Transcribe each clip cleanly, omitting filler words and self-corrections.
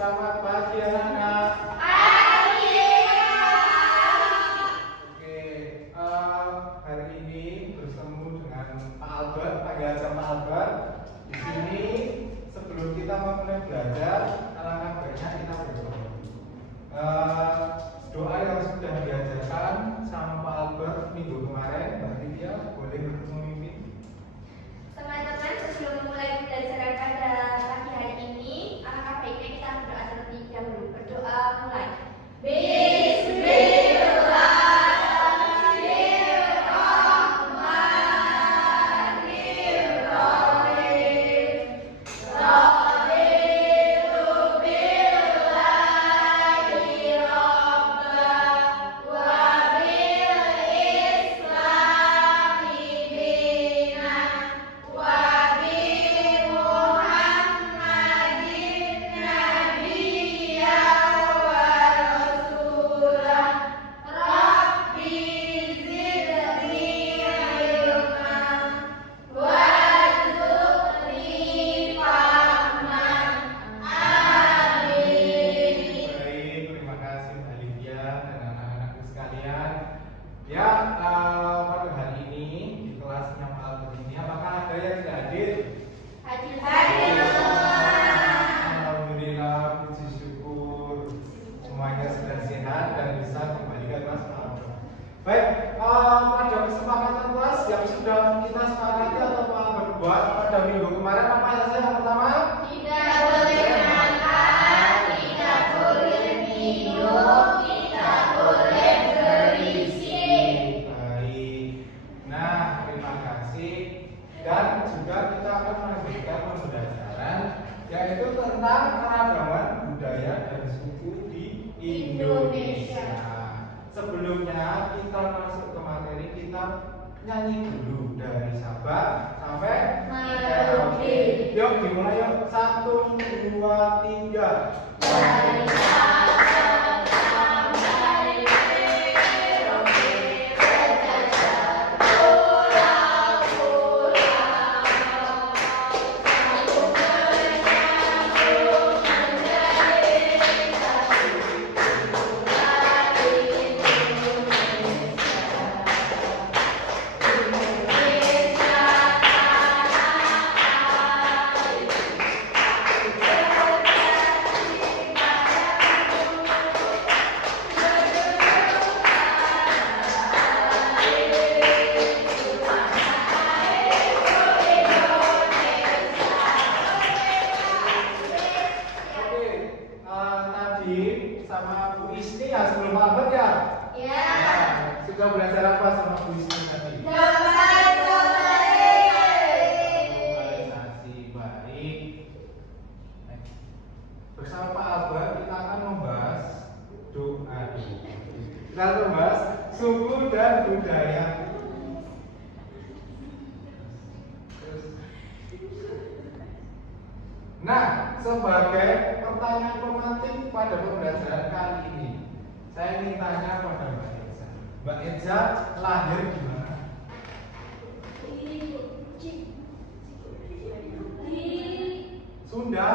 selamat pagi anak-anak. Pagi. Oke, hari ini bersemu dengan Pak Albert, panggil aja Pak Albert. Di sini sebelum kita mulai belajar, alangkah baiknya kita berdoa. Doa yang sudah diajarkan sama Pak Albert minggu kemarin, berarti dia boleh memimpin. Teman-teman, sebelum memulai pembelajaran pada pagi hari ini, alangkah baiknya kita berdoa terlebih dahulu. Berdoa mulai. Baik, pada kesepakatan kelas yang sudah kita sepakati atau Pak berbuat pada minggu kemarin apa saja? Yang pertama, Tidak boleh makan, tidak boleh minum, tidak boleh berisik. Baik. Nah, terima kasih. Dan juga kita akan melanjutkan pembelajaran yaitu tentang keragaman budaya dan suku di Indonesia. Sebelumnya kita masuk ke materi, kita nyanyi dulu dari Sabang sampai Merauke. Yuk dimulai yuk. 1, 2, 3. Dari Sabang sampai Merauke, berjajah pulau-pulau, satu menyambung menjadi satu pulau Indonesia. Oke, tadi sama Bu Isti ya sebelum Albert ya. Ya. Nah, sudah belajar apa sama Bu Isti tadi? Globalisasi, baik. Bersama Pak Albert kita akan membahas doa. Kita akan membahas suku dan budaya. Nah, sebagai pertanyaan pemantik pada pembelajaran kali ini, saya ingin tanya pada Mbak Elza. Mbak Elza lahir di mana? Sunda.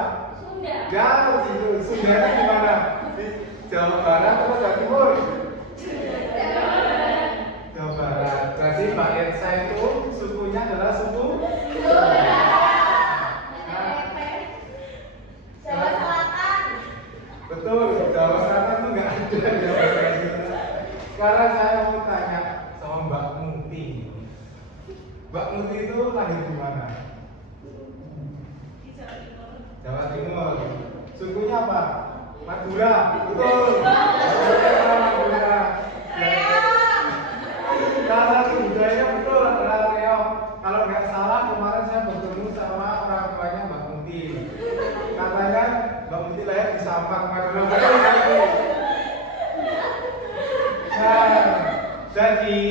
Jauh situ. Sundanya di mana? Di Jawa Barat atau Jawa Timur? Jawa Barat. Berarti Mbak Elza itu sukunya adalah suku Jawa Selatan. betul, Jawa Selatan tuh nggak ada Jawa Barat. Sekarang saya mau tanya sama Mbak Muti. Mbak Muti itu lahir di mana? Jawa Timur. Sukunya apa? Madura. Betul. Madura. Salah satu budayanya betul adalah reog. Kalau nggak salah kemarin saya bertemu sama orang tuanya Mbak Muti. Katanya Mbak Muti lahir di Sampang, Madura. Nah, jadi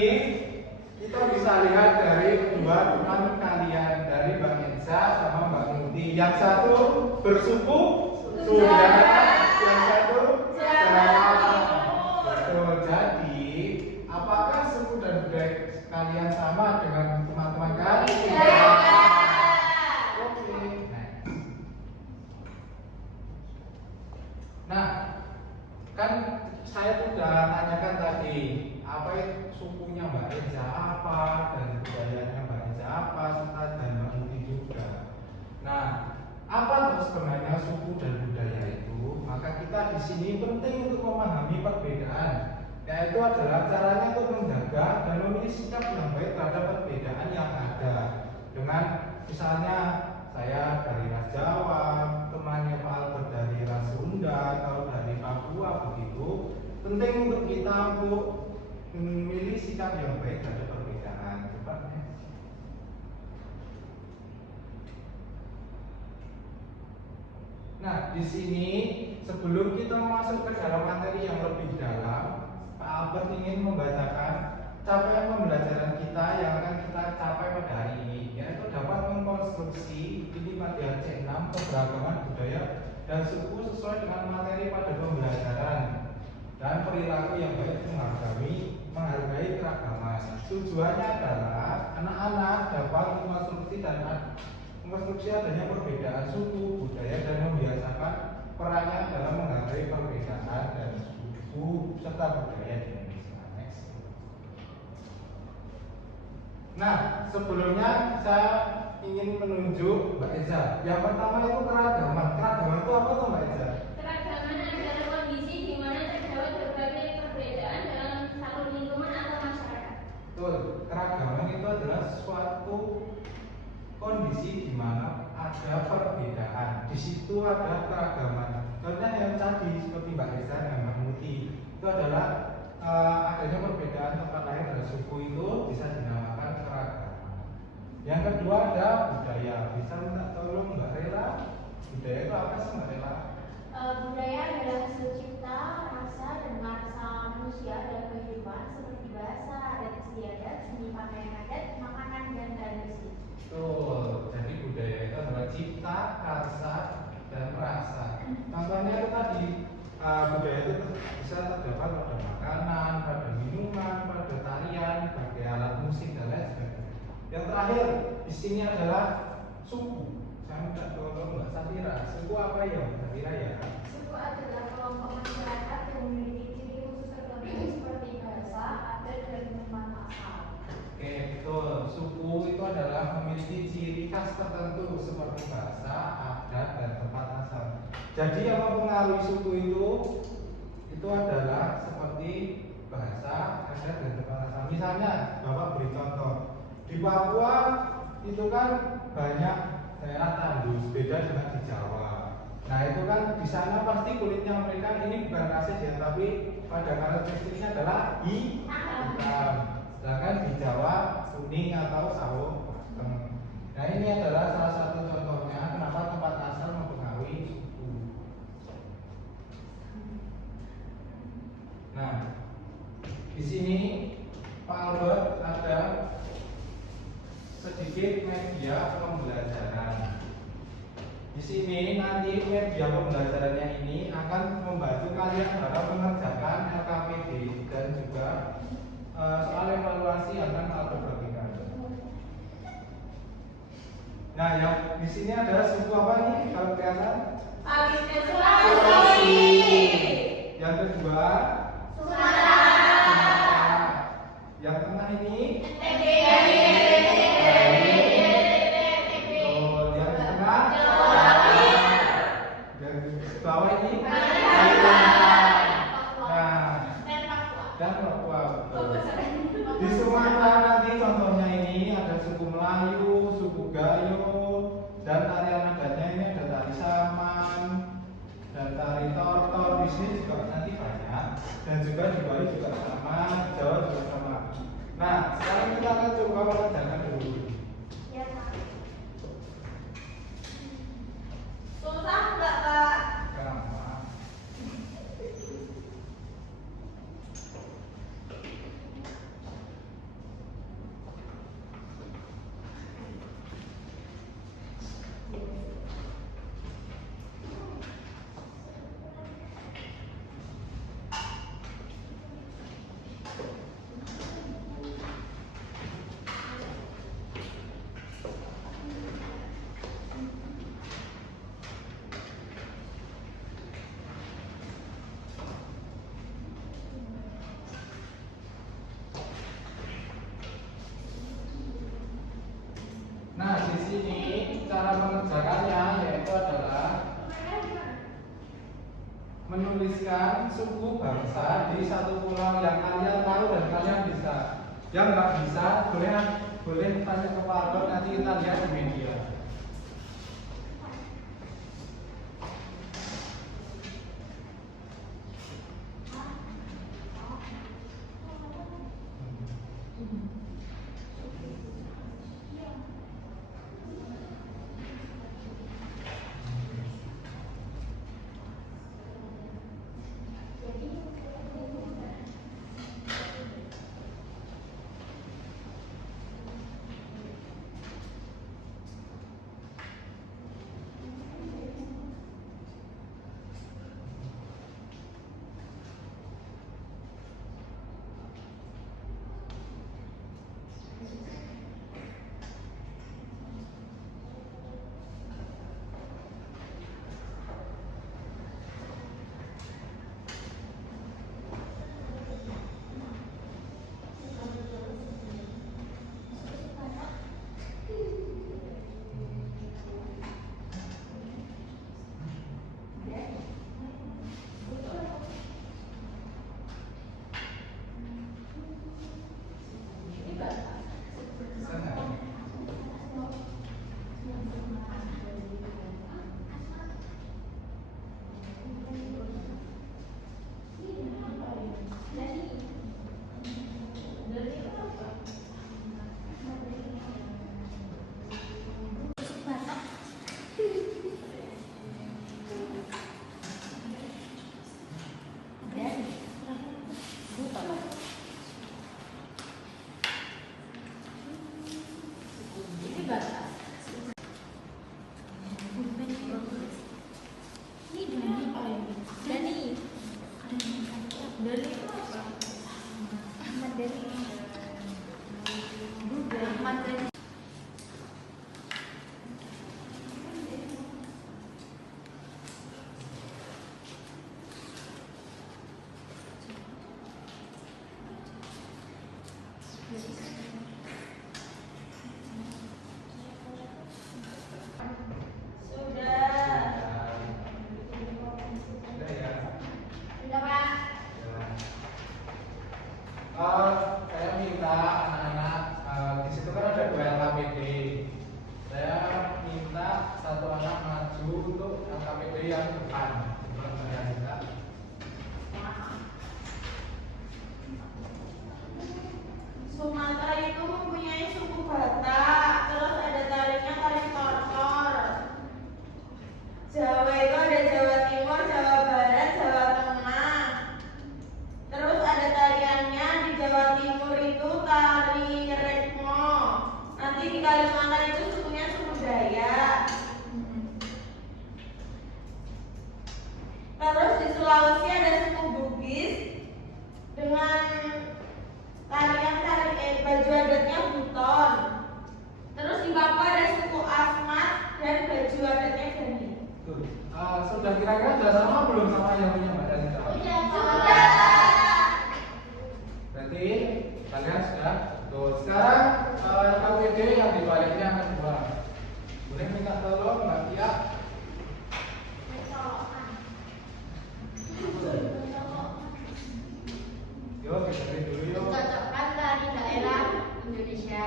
kita bisa lihat dari dua teman kalian, dari Mbak Elza sama Mbak Muti. Yang satu bersuku Sunda, yang satu Jawa. Betul. Jadi, apakah suku dan budaya kalian sama dengan teman-teman kalian? Oke. Nah. saya sudah tanyakan tadi, apa itu sukunya Mbak Eza apa dan budayanya Mbak Eza apa, serta dan Mbak Muti juga. Nah, apa terus sebenarnya suku dan budaya itu? Maka kita di sini penting untuk memahami perbedaan, yaitu adalah caranya untuk menjaga dan memilih sikap yang baik terhadap perbedaan yang ada. Dengan misalnya saya dari ras Jawa, temannya Pak Albert dari ras Sunda atau dari Papua begitu, penting untuk kita untuk memilih sikap yang baik terhadap perbedaan. Coba next. Nah, di sini sebelum kita masuk ke dalam materi yang lebih dalam, Pak Albert ingin membacakan capaian pembelajaran kita yang akan kita capai pada hari ini, yaitu dapat mengkonstruksi ini pada C6 keberagaman budaya dan suku sesuai dengan materi pada pembelajaran dan perilaku yang baik menghargai keragaman. Tujuannya adalah anak-anak dapat mengkonstruksi adanya perbedaan suku, budaya, dan membiasakan perannya dalam menghargai perbedaan dan suku serta budaya di Indonesia. Next. Nah, sebelumnya saya ingin menunjuk Mbak Eza. Yang pertama itu keragaman. Keragaman itu apa tuh Mbak Eza? Keragaman adalah kondisi di mana terdapat berbagai perbedaan dalam satu lingkungan atau masyarakat. Betul. Keragaman itu adalah suatu kondisi di mana ada perbedaan. Di situ ada keragaman. Contohnya yang tadi seperti Mbak Eza dan Mbak Muti itu adalah adanya perbedaan tempat lahir dan suku itu bisa dinamakan keragaman. Yang kedua ada budaya. Bisa minta tolong Mbak Rela. Budaya itu apa sih Mbak Rela? Budaya adalah hasil cipta, rasa, dan marsa manusia dalam kehidupan seperti bahasa, adat istiadat, seni pakaian adat, makanan, dan tradisi. Betul. Jadi budaya itu adalah cipta, rasa, dan rasa. Contohnya itu tadi budaya itu bisa terdapat pada makanan, pada minuman, pada tarian, pada alat musik dan lain sebagainya. Yang terakhir di sini adalah suku. Saya minta tolong Mbak Safira. Suku apa ya Mbak Safira ya? Suku adalah kelompok masyarakat yang memiliki ciri khusus tertentu seperti bahasa, adat, dan minuman asal. Oke, betul. Suku itu adalah memiliki ciri khas tertentu seperti bahasa, adat, dan tempat asal. Jadi yang mempengaruhi suku itu adalah seperti bahasa, adat, dan tempat asal. Misalnya, Bapak beri contoh. Di Papua itu kan banyak daerah tandus, beda dengan di Jawa. Nah itu kan di sana pasti kulitnya mereka ini bukan rasis ya, tapi pada karakteristiknya adalah hitam. Sedangkan di Jawa kuning atau sawo mateng. Nah ini adalah salah satu contohnya kenapa tempat asal mempengaruhi suku. Nah di sini Pak Albert ada sedikit media pembelajaran. Di sini nanti media pembelajarannya ini akan membantu kalian dalam mengerjakan LKPD dan juga soal evaluasi akan algebraika. Nah, yang di sini ada suku apa nih? Kalau kelihatan? Sulawesi. Yang kedua? Sumatera. Yang tengah ini? Bawah ini dan Papua. Di Sumatera nanti contohnya ini ada suku Melayu, suku Gayo, dan tarian adatnya ini ada tari Saman dan tari Tortor. Di sini juga nanti banyak, dan juga di Bali juga sama, di Jawa juga sama. Nah, sekarang kita akan coba mengerjakan dulu. Ya, Pak. Susah nggak, Pak? Gampang. menuliskan suku bangsa di satu pulau yang kalian tahu dan kalian bisa. Yang nggak bisa boleh tanya ke Pak Albert, nanti kita lihat di media. Saya minta anak-anak di situ kan ada 2 LKPD. Saya minta satu anak maju untuk LKPD yang depan. Sumatera itu mempunyai suku Batak, terus ada tarinya tari tortor. Jawa itu ada Jawa Timur, Jawa Barat, Jawa Tengah. Terus ada tariannya di Jawa Timur itu tari Rekmo. Nanti di Kalimantan itu sukunya suku Dayak. Terus di Sulawesi ada suku Bugis dengan baju adatnya buton. Terus di Papua ada suku Asmat dan baju adatnya Gani. Sudah kira-kira sudah sama belum sama yang punya Mbak Danita? Sudah. Berarti kalian sudah betul. Sekarang LKPD yang dibaliknya akan 2. Boleh minta tolong Mbak Tia? Yuk, kita lihat dulu yuk. Cocokkan tari daerah Indonesia.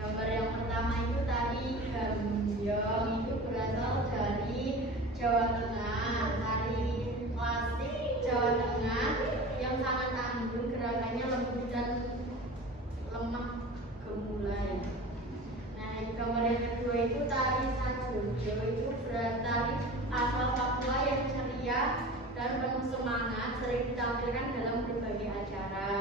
Gambar yang pertama itu tari gambyong, itu berasal dari Jawa Tengah. Tari klasik Jawa Tengah yang sangat anggun, gerakannya lembut dan lemah gemulai. Nah, gambar yang kedua itu tari sajojo, itu tari asal Papua yang ceria dan penuh semangat, sering ditampilkan dalam berbagai acara.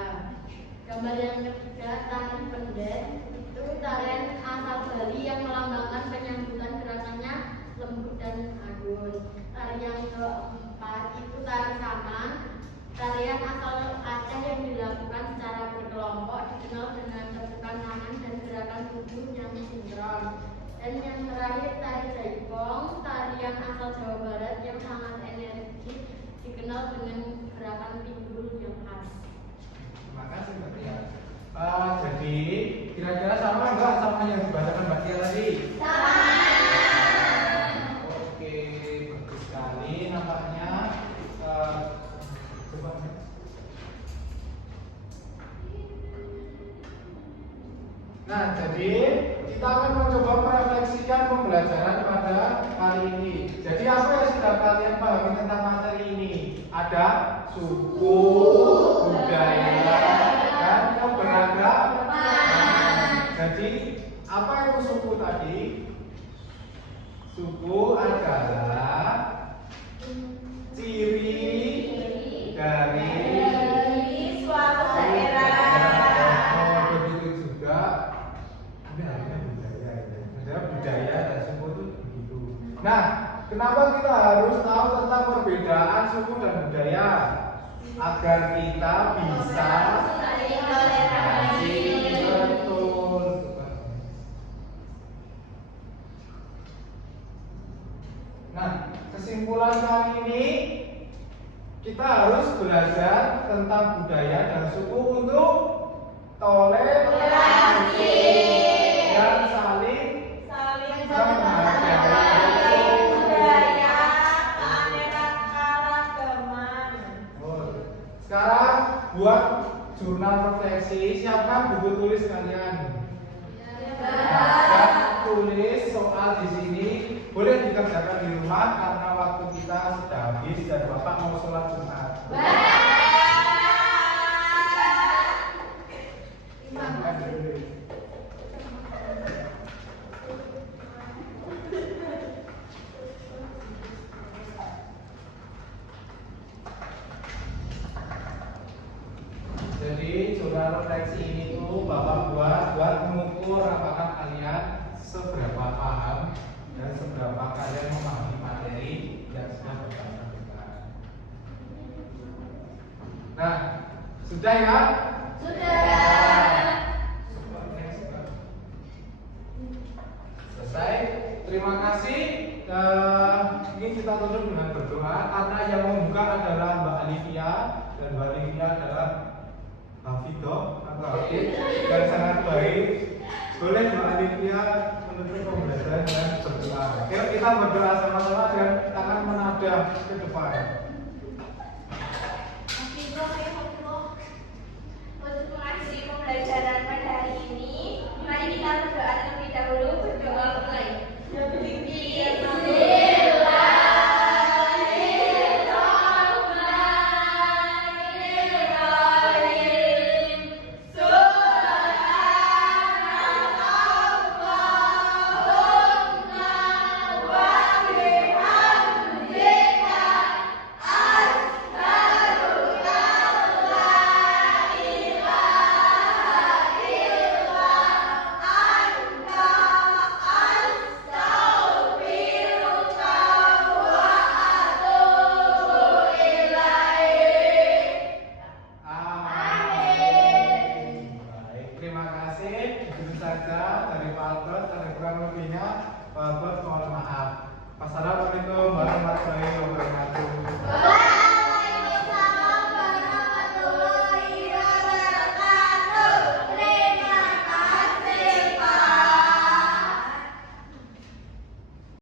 Gambar yang ketiga tari pendet, itu tarian asal Bali yang melambangkan penyambutan, gerakannya lembut dan anggun. Tari yang keempat itu tari saman, tarian asal Aceh yang dilakukan secara berkelompok, dikenal dengan tepukan tangan dan gerakan tubuh yang sinkron. Dan yang terakhir tari jaipong, tarian asal Jawa Barat yang sangat energik, dikenal dengan gerakan pinggul yang khas. Terima kasih Mbak Tia. Jadi kira-kira sama nggak sama yang dibacakan Mbak Tia tadi? Sama. Oke, bagus sekali nampaknya. pada kali ini. Jadi apa yang sudah kalian pahami tentang materi ini? Ada suku, budaya, dan keberagaman. Jadi apa itu suku tadi? Suku adalah ciri dari suatu daerah. Oh, begitu juga. Ini artinya budaya ya. Ada budaya dan suku itu begitu. Nah, kenapa kita harus tahu tentang perbedaan suku dan budaya? Agar kita bisa Saling toleransi. betul. Nah, kesimpulan kali ini kita harus belajar tentang budaya dan suku untuk toleransi dan saling menghargai budaya keanekaragaman. Sekarang buat jurnal refleksi, siapkan buku tulis kalian. Dan tulis soal di sini boleh dikerjakan di rumah karena waktu kita sudah habis dan Bapak mau sholat Jumat. Jadi jurnal refleksi ini tuh Bapak buat mengukur apakah kalian seberapa paham dan seberapa kalian memahami materi yang sudah Bapak sampaikan. Nah, sudah ya? Selesai. Terima kasih. Ini kita tutup dengan berdoa karena yang membuka adalah Mbak Alivia dan Mbak Alivia adalah Hafidoh atau Hafid dan sangat baik. Boleh Mbak Alivia menutup pembelajaran dengan berdoa. Yuk kita berdoa sama-sama dan tangan menadah ke depan.